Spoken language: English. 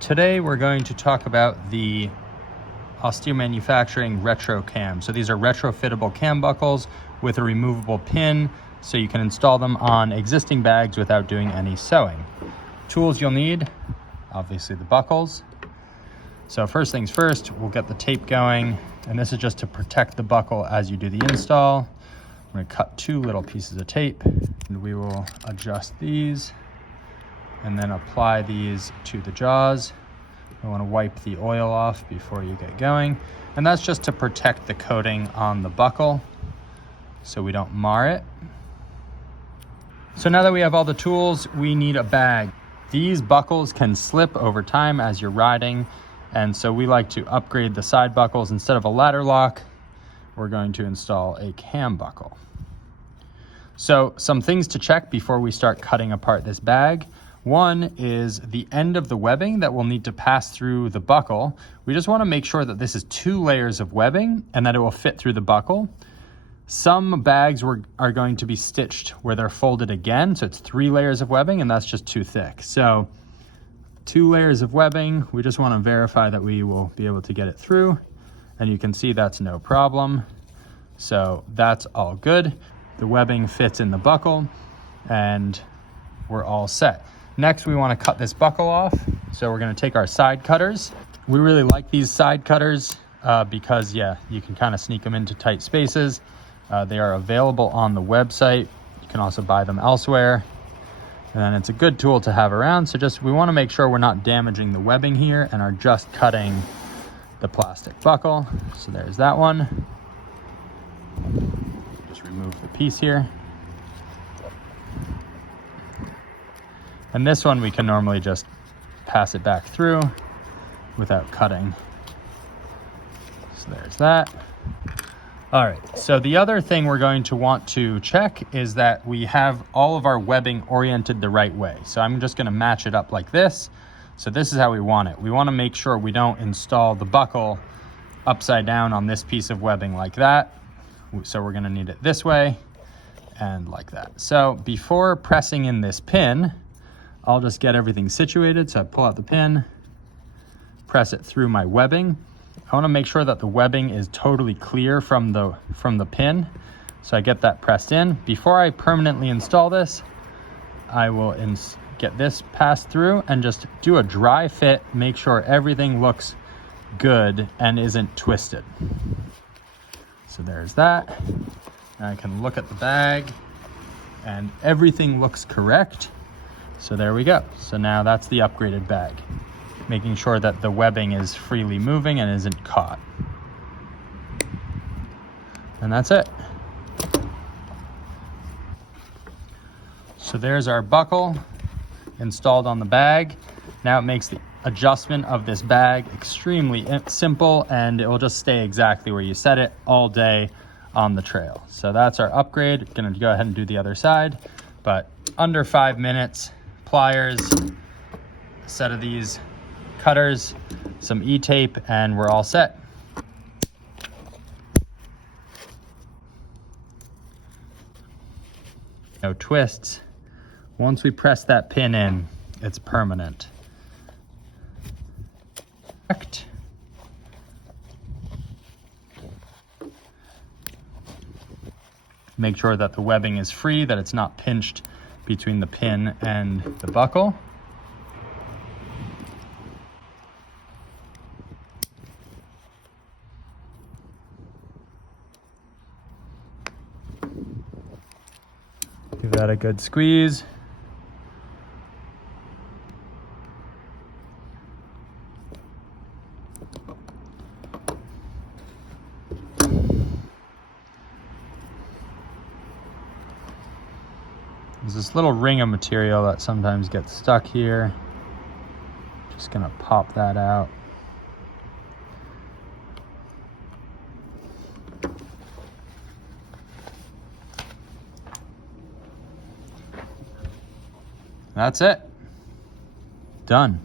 Today we're going to talk about the Austere manufacturing retro cam. So these are retrofittable cam buckles with a removable pin, so you can install them on existing bags without doing any sewing. Tools you'll need, obviously the buckles. So first things first, we'll get the tape going, and this is just to protect the buckle as you do the install. I'm going to cut 2 little pieces of tape, and we will adjust these and then apply these to the jaws. I want to wipe the oil off before you get going, and that's just to protect the coating on the buckle so we don't mar it. So now that we have all the tools, we need a bag. These buckles can slip over time as you're riding, and so we like to upgrade the side buckles. Instead of a ladder lock, we're going to install a cam buckle. So some things to check before we start cutting apart this bag. One is the end of the webbing that will need to pass through the buckle. We just want to make sure that this is 2 layers of webbing and that it will fit through the buckle. Some bags are going to be stitched where they're folded again, so it's 3 layers of webbing, and that's just too thick. So 2 layers of webbing, we just want to verify that we will be able to get it through, and you can see that's no problem. So that's all good. The webbing fits in the buckle, and we're all set. Next, we want to cut this buckle off. So we're going to take our side cutters. We really like these side cutters because, yeah, you can kind of sneak them into tight spaces. They are available on the website. You can also buy them elsewhere. And then it's a good tool to have around. So we want to make sure we're not damaging the webbing here and are just cutting the plastic buckle. So there's that one. Just remove the piece here. And this one we can normally just pass it back through without cutting. So there's that. All right, so the other thing we're going to want to check is that we have all of our webbing oriented the right way. So I'm just gonna match it up like this. So this is how we want it. We wanna make sure we don't install the buckle upside down on this piece of webbing like that. So we're gonna need it this way and like that. So before pressing in this pin, I'll just get everything situated. So I pull out the pin, press it through my webbing. I want to make sure that the webbing is totally clear from the pin. So I get that pressed in. Before I permanently install this, I will get this passed through and just do a dry fit, make sure everything looks good and isn't twisted. So there's that. Now I can look at the bag and everything looks correct. So there we go. So now that's the upgraded bag, making sure that the webbing is freely moving and isn't caught. And that's it. So there's our buckle installed on the bag. Now it makes the adjustment of this bag extremely simple, and it will just stay exactly where you set it all day on the trail. So that's our upgrade. Gonna go ahead and do the other side, but under 5 minutes. Pliers, a set of these cutters, some E-tape, and we're all set. No twists. Once we press that pin in, it's permanent. Make sure that the webbing is free, that it's not pinched between the pin and the buckle. Give that a good squeeze. There's this little ring of material that sometimes gets stuck here. Just gonna pop that out. That's it. Done.